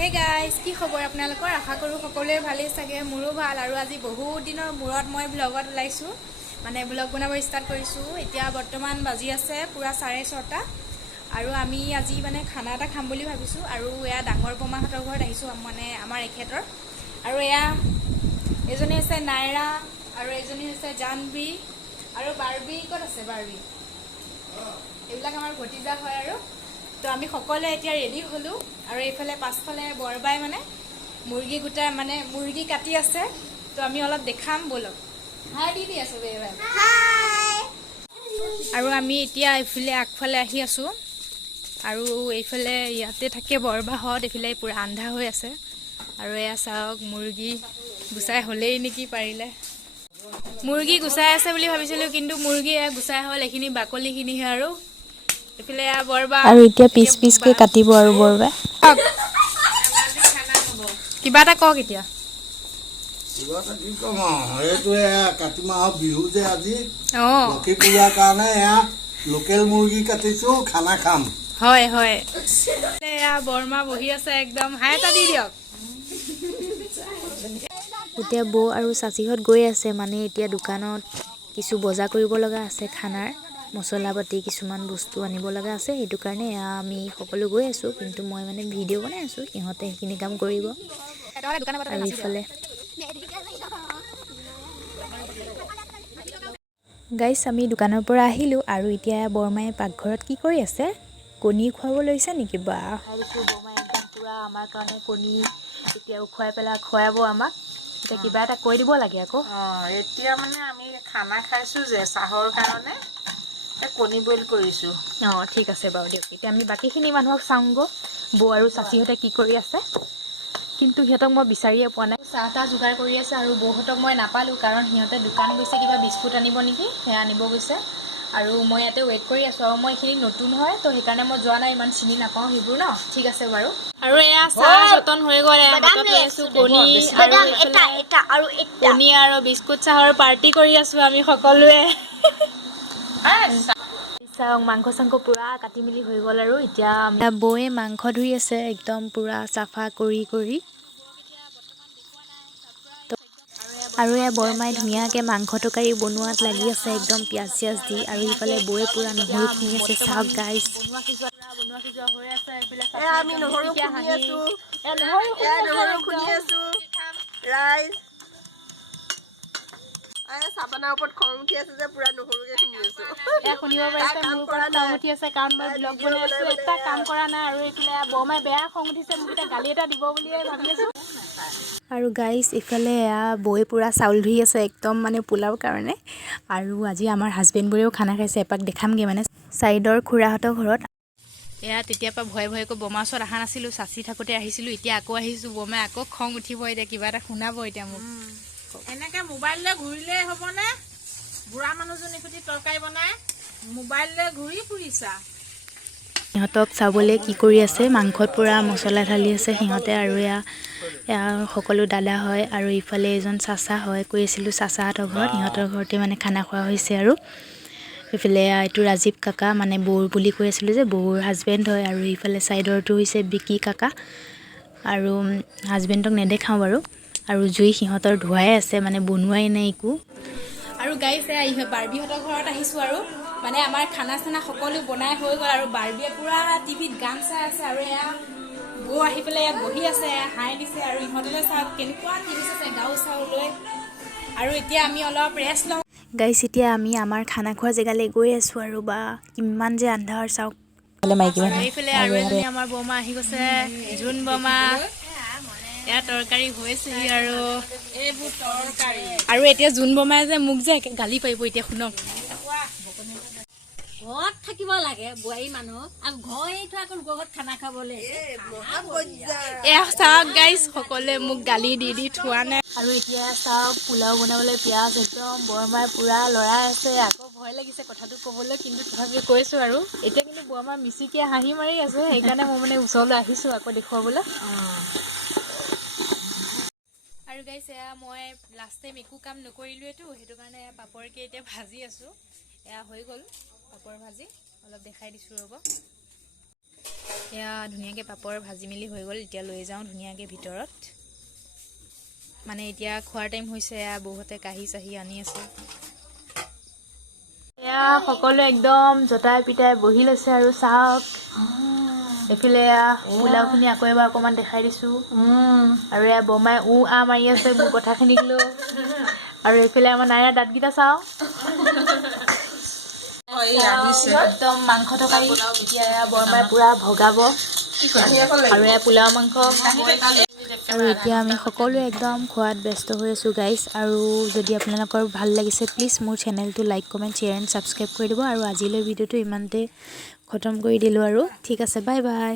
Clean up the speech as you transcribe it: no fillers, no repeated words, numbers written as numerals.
Hey guys, কি খবৰ আপোনালোকৰ? আশা কৰোঁ সকলোৱে ভালেই চাগে। মোৰো ভাল। আৰু আজি বহুত দিনৰ মূৰত মই ব্লগত ওলাইছোঁ, মানে ব্লগ বনাব ষ্টাৰ্ট কৰিছোঁ। এতিয়া বৰ্তমান বাজি আছে পূৰা 6:30 আৰু আমি আজি মানে খানা এটা খাম বুলি ভাবিছোঁ। আৰু এয়া ডাঙৰ বমাহঁতৰ ঘৰত আহিছোঁ, মানে আমাৰ এখেতৰ। আৰু এয়া এজনী হৈছে নাইৰা আৰু এজনী হৈছে জাহ্নবী আৰু বাৰ্বী। ক'ত আছে বাৰ্বী? এইবিলাক আমাৰ ভতিজা হয়। আৰু তো আমি সকলোৱে এতিয়া ৰেডি হ'লোঁ। আৰু এইফালে পাছফালে বৰবাই মানে মুৰ্গী কাটি আছে। তো আমি অলপ দেখাম, ব'লক। হাই দি আছোঁ বেবাই। আৰু আমি এতিয়া এইফালে আগফালে আহি আছোঁ। আৰু এইফালে ইয়াতে থাকে বৰবাহঁত। এইফালে পূৰা আন্ধা হৈ আছে। আৰু এয়া চাওক, মুৰ্গী গুচাই হ'লেই নেকি পাৰিলে। মুৰ্গী গুচাই আছে বুলি ভাবিছিলোঁ, কিন্তু মুৰ্গী গুচাই হ'ল, এইখিনি বাকলিখিনিহে। আৰু এইফালে বৰবা আৰু এতিয়া পিচ পিচকে কাটিব আৰু বৰবাই। কিবা এটা কওক এতিয়া। কিবা এটা কি ক'ম আৰু, এইটোৱে কাতি মাহৰ বিহু যে আজি, অঁ লক্ষী পূজাৰ কাৰণে এয়া লোকেল মুৰ্গী কাটিছোঁ, খানা খাম। হয় হয়। এয়া বৰমা বহি আছে একদম। হাই এটা দি দিয়ক। এতিয়া বৌ আৰু চাচিহঁত গৈ আছে, মানে এতিয়া দোকানত কিছু বজাৰ কৰিব লগা আছে, খানাৰ মছলা পাতি কিছুমান বস্তু আনিব লগা আছে। সেইটো কাৰণে আমি সকলো গৈ আছোঁ, কিন্তু মই মানে ভিডিঅ' বনাই আছোঁ, সিহঁতে সেইখিনি কাম কৰিব। আৰু ইফালে গাইছ, আমি দোকানৰ পৰা আহিলোঁ। আৰু এতিয়া বৰমাই পাকঘৰত কি কৰি আছে? কণী খুৱাব লৈছে নেকি? বা বৰমাই একদম পূৰা আমাৰ কাৰণে কণী এতিয়া খুৱাব আমাক। এতিয়া কিবা এটা কৈ দিব লাগে আকৌ। এতিয়া মানে আমি খানা খাইছোঁ যে চাহৰ কাৰণে, কণী বইল কৰিছোঁ। ঠিক আছে বাৰু দিয়ক। এতিয়া আমি বাকীখিনি মানুহক চাওঁগৈ, বৌ আৰু চাচিহঁতে কি কৰি আছে। কিন্তু সিহঁতক মই বিচাৰিয়ে পোৱা নাই। চাহ তাহ যোগাৰ কৰি আছে। আৰু বৌহঁতক মই নাপালোঁ, কাৰণ সিহঁতে দোকান গৈছে, কিবা বিস্কুট আনিব নেকি, সেয়া আনিব গৈছে। আৰু মই ইয়াতে ৱেইট কৰি আছোঁ। আৰু মই এইখিনি নতুন হয়, তো সেইকাৰণে মই যোৱা নাই, ইমান চিনি নাপাওঁ সেইবোৰ ন। ঠিক আছে বাৰু। আৰু এয়া চাহ যতন হৈ গ'ল। হাতত লৈ আছোঁ কণী আৰু বিস্কুট চাহৰ পাৰ্টি কৰি আছোঁ আমি সকলোৱে। চাওক, মাংস চাংস পূৰা কাটি মেলি হৈ গ'ল। আৰু এতিয়া বৌয়ে মাংস ধুই আছে, একদম পূৰা চাফা কৰি। আৰু এয়া বৰমাই ধুনীয়াকৈ মাংস তৰকাৰী বনোৱাত লাগি আছে, একদম পিঁয়াজ চিয়াজ দি। আৰু ইফালে বৌয়ে পূৰা নহৰু খুন্দি আছে। চাওক গাইছ, বনোৱা সিজোৱা হৈ আছে। আমি নহৰু খুন্দি আছোঁ, ৰাইজ। চাবানাৰ ওপৰত খং উঠি আছে যে, পুৰা নহৰুকে খুন্দি আছোঁ। এয়া শুনিব পাৰিছে, মোৰ ওপৰত খং উঠি আছে, কাৰণ মই ব্লগ বনাই আছোঁ, এটা কাম কৰা নাই। আৰু এইফালে বৰমাই বেয়া খং উঠিছে, মোক এতিয়া গালি এটা দিব বুলিয়ে ভাবি আছোঁ। আৰু গাইছ, ইফালে এয়া বৌয়ে পূৰা চাউল ধুই আছে, একদম মানে পোলাও কাৰণে। আৰু আজি আমাৰ হাজবেণ্ডবোৰেও খানা খাইছে, এপাক দেখামগৈ মানে চাইডৰ খুৰাহঁতৰ ঘৰত। এয়া তেতিয়াৰ পৰা ভয়ে ভয়ে বৰমাৰ ওচৰত অহা নাছিলোঁ, চাচি থাকোঁতে আহিছিলোঁ। এতিয়া আকৌ আহিছোঁ, বৰমাই আকৌ খং উঠিব, এতিয়া কিবা এটা শুনাব এতিয়া মোক। এনেকৈ মোবাইল লৈ ঘূৰিলেই হ'বনে? বুঢ়া মানুহজনীৰ সৈতে তৰকাৰী বনাই মোবাইল লৈ ঘূৰি ফুৰিছা। সিহঁতক চাবলৈ কি কৰি আছে, মাংসত পূৰা মছলা ঢালি আছে সিহঁতে। আৰু এয়া সকলো দাদা হয়। আৰু ইফালে এজন চাচা হয়, কৈ আছিলোঁ চাচাহঁতৰ ঘৰত, সিহঁতৰ ঘৰতে মানে খানা খোৱা হৈছে। আৰু ইফালে এইটো ৰাজীৱ কাকা, মানে বৌৰ বুলি কৈ আছিলোঁ যে, বৌৰ হাজবেণ্ড হয়। আৰু ইফালে ছাইডৰটো হৈছে বিকি কাকা, আৰু হাজবেণ্ডক নেদেখাওঁ বাৰু। আৰু জুই সিহঁতৰ ধুৱাই আছে, মানে বনোৱাই নাই একো। আৰু গাইছ, এয়া বাৰ্বীহঁতৰ ঘৰত আহিছোঁ। আৰু মানে আমাৰ খানা চানা সকলো বনাই হৈ গ'ল। আৰু বাৰ্বীয়ে পূৰা টিভিত গান চাই আছে। আৰু এয়া বৌ আহি পেলাই ইয়াত বহি আছে, হাই দিছে। আৰু ইহঁতলৈ চাওক কেনেকুৱা টিভি চাইছে, গাৰু চাৰু লৈ। আৰু এতিয়া আমি অলপ ৰেষ্ট লওঁ। গাইছ, এতিয়া আমি আমাৰ খানা খোৱা জেগালৈ গৈ আছোঁ। আৰু বা কিমান যে আন্ধাৰ, চাওক মাইকী মানুহ। এইফালে আৰু এজনী আমাৰ বৰমা আহি গৈছে, জোন বৰমা। এয়া তৰকাৰী হৈছেহি। আৰু এতিয়া জোন বৰমাই যে মোক যে গালি পাৰিব, এতিয়া শুনক। ঘৰত থাকিব লাগে বোৱাৰী মানুহ, আৰু ঘৰ এৰি থৈ আকৌ লোকৰ ঘৰত খানা খাবলৈ। এয়া চাওক গাইছ, সকলোৱে মোক গালি দি থোৱা নাই। আৰু এতিয়া চাওক, পোলাও বনাবলৈ পিঁয়াজ একদম বৰমাই পূৰা লৰাই আছে। আকৌ ভয় লাগিছে কথাটো ক'বলৈ, কিন্তু তথাপিও কৈছোঁ। আৰু এতিয়া কিন্তু বৰমাই মিচিকিয়ে হাঁহি মাৰি আছে, সেইকাৰণে মই মানে ওচৰলৈ আহিছোঁ আকৌ দেখুৱাবলৈ। আৰু গাইছ, এয়া মই লাষ্ট টাইম একো কাম নকৰিলোৱেতো, সেইটো কাৰণে পাপৰকে এতিয়া ভাজি আছোঁ। এয়া হৈ গ'ল পাপৰ ভাজি, অলপ দেখাই দিছোঁ ৰ'ব। এয়া ধুনীয়াকৈ পাপৰ ভাজি মেলি হৈ গ'ল। এতিয়া লৈ যাওঁ ধুনীয়াকৈ ভিতৰত। মানে এতিয়া খোৱাৰ টাইম হৈছে। এয়া বহুতে কাঁহী চাহি আনি আছে। এয়া সকলোৱে একদম জটাই পিটাই বহি লৈছে আৰু চাওক। এইফালে এয়া পোলাওখিনি আকৌ এবাৰ অকণমান দেখাই দিছোঁ। আৰু এয়া বৰমাই মাৰি আছে মোৰ কথাখিনিক লৈ। আৰু এইফালে আমাৰ নাইৰা দাঁতকেইটা চাওঁ। একদম মাংস তৰকাৰী এতিয়া এয়া বৰমাই পুৰা ভগাব। আৰু এয়া পোলাও মাংস। আৰু এতিয়া আমি সকলোৱে একদম খোৱাত ব্যস্ত হৈ আছোঁ গাইজ। আৰু যদি আপোনালোকৰ ভাল লাগিছে প্লিজ মোৰ চেনেলটো like comment share and subscribe কৰি দিব। আৰু আজিলৈ ভিডিঅ'টো ইমানতে খতম কৰি দিলোঁ আৰু ঠিক আছে, বাই বাই।